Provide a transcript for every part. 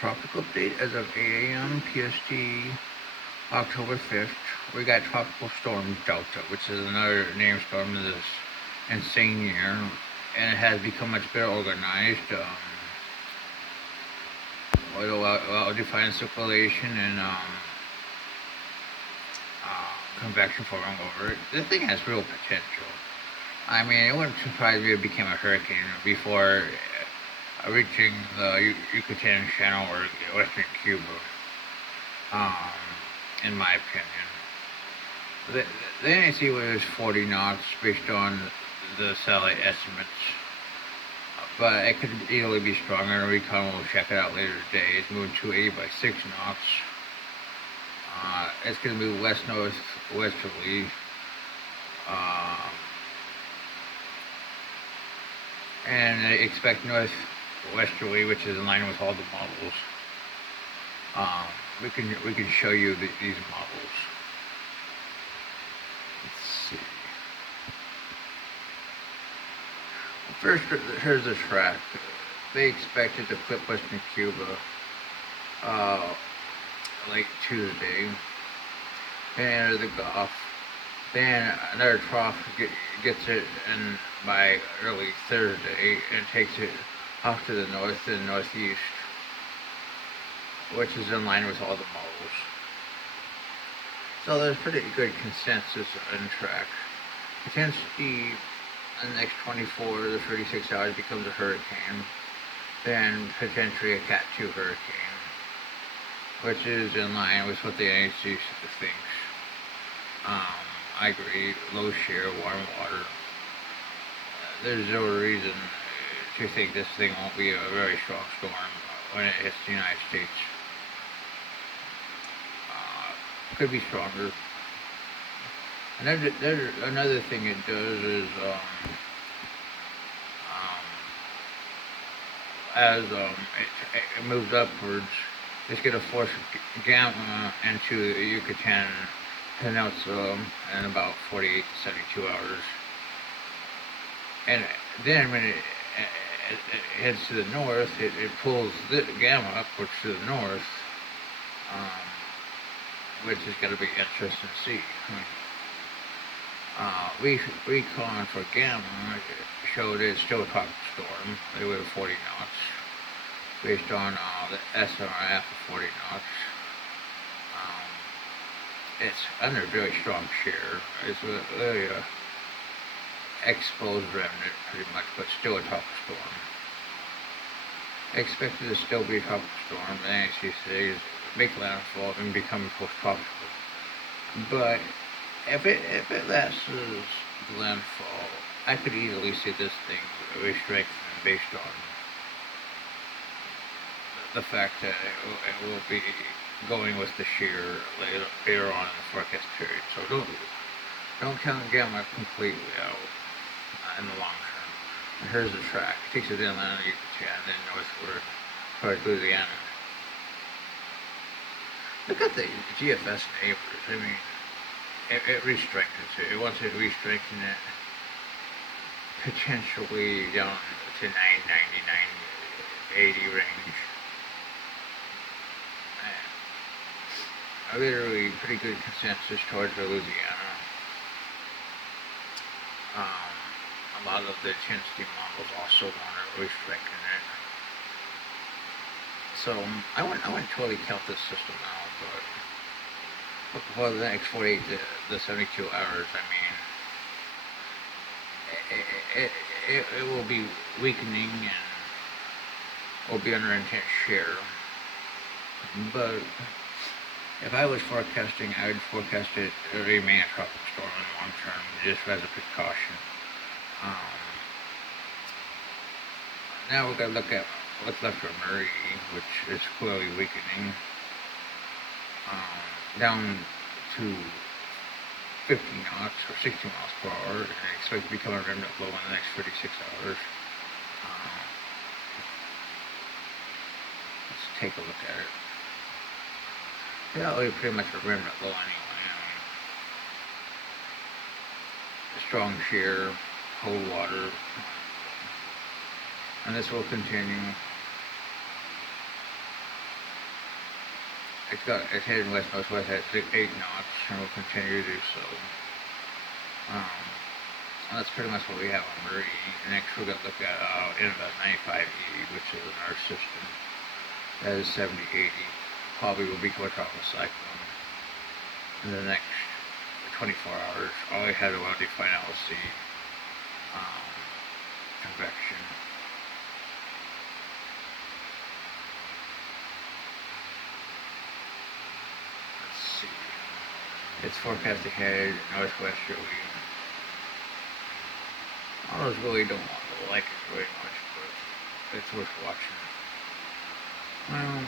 tropical date as of 8 a.m. PST, October 5th. We got Tropical Storm Delta, which is another named storm of this insane year, and it has become much better organized. With a well-defined circulation and convection flowing over it. This thing has real potential. I mean, it wouldn't surprise me if it became a hurricane before reaching the Yucatan Channel or western Cuba, um, in my opinion. The NAC was 40 knots based on the satellite estimates, but it could easily be stronger. Recon will check it out later today. It's moving 280 by 6 knots. It's going to move west-northwesterly. And I expect northwesterly, which is in line with all the models. We can show you these models. Let's see. First, here's the track. They expected to quit Western Cuba late Tuesday, then enter the Gulf. Then another trough gets it in by early Thursday and takes it off to the north and northeast, which is in line with all the models. So there's pretty good consensus on track. Intensity in the next 24 to 36 hours becomes a hurricane, then potentially a Cat 2 hurricane, which is in line with what the NHC thinks. I agree, low shear, warm water. There's no reason to think this thing won't be a very strong storm when it hits the United States. Could be stronger. Another thing it does is as it moves upwards, it's going to force gamma into the Yucatan Peninsula in about 48 to 72 hours. And then when it heads to the north, it pulls the gamma upwards to the north, which is going to be interesting to see. Recon for gamma showed it's still a tropical storm. They were 40 knots, based on the SRF of 40 knots. It's under very strong shear. It's really a exposed remnant, pretty much, but still a tropical storm. Expected to still be a tropical storm. The NHC says make landfall and become post-tropical. But if it lasts the landfall, I could easily see this thing re-strengthening based on the fact that it will be going with the shear later on in the forecast period. So don't count gamma completely out in the long term. And here's the track. It takes it inland of Yucatan and then northward towards Louisiana. Look at the GFS neighbors. I mean, it re-strengthens it. It wants to re-strengthen it potentially down to 990, 980 range. Literally pretty good consensus towards Louisiana. A lot of the intensity models also want to re-strengthen it. So I wouldn't totally count this system out, but for the next 48 to 72 hours, I mean, it will be weakening and will be under intense shear. But if I was forecasting, I would forecast it to remain a tropical storm in the long term, just as a precaution. Now we're going to look at what's left of Murray, which is clearly weakening, down to 50 knots or 60 miles per hour, and I expect to become a remnant low in the next 36 hours. Let's take a look at it. Yeah, it'll be pretty much a remnant low anyway. Strong shear, cold water, and this will continue. it's heading west northwest at 8 knots and will continue to do so. Um, that's pretty much what we have on Marie. Next, we're gonna look at NFS 95E, which is in our system. That is 70-80. Probably will be coming off a cyclone in the next 24 hours. All I had to define out was the convection. Let's see. It's forecast ahead northwesterly. I really don't want to like it very much, but it's worth watching. Well,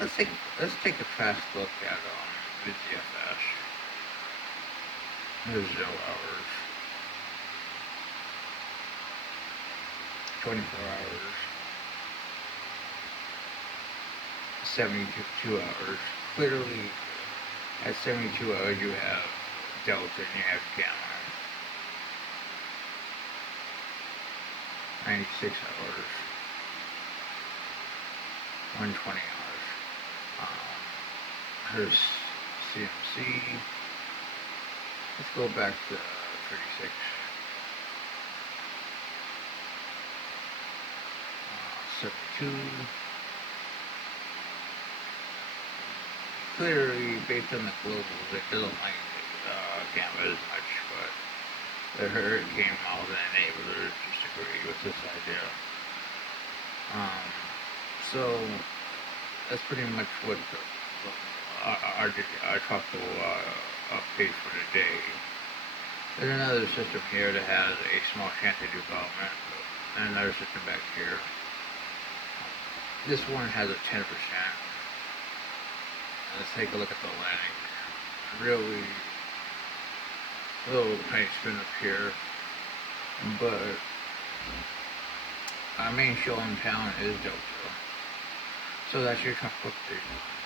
let's take a fast look at the GFS. There's 0 hours, 24 hours, 72 hours. Clearly, at 72 hours you have delta and you have gamma. 96 hours, 120 hours. Here's CMC. Let's go back to 36. 72. Clearly, based on the globals, it doesn't like gamma as much, but the hurricane model and enablers disagree with this idea. So that's pretty much what our tropical update for today. There's another system here that has a small chance of development, and another system back here. This one has a 10%. Let's take a look at the Atlantic. Really little tiny spin up here, but our main show in town is Delta. So that's your tropical update.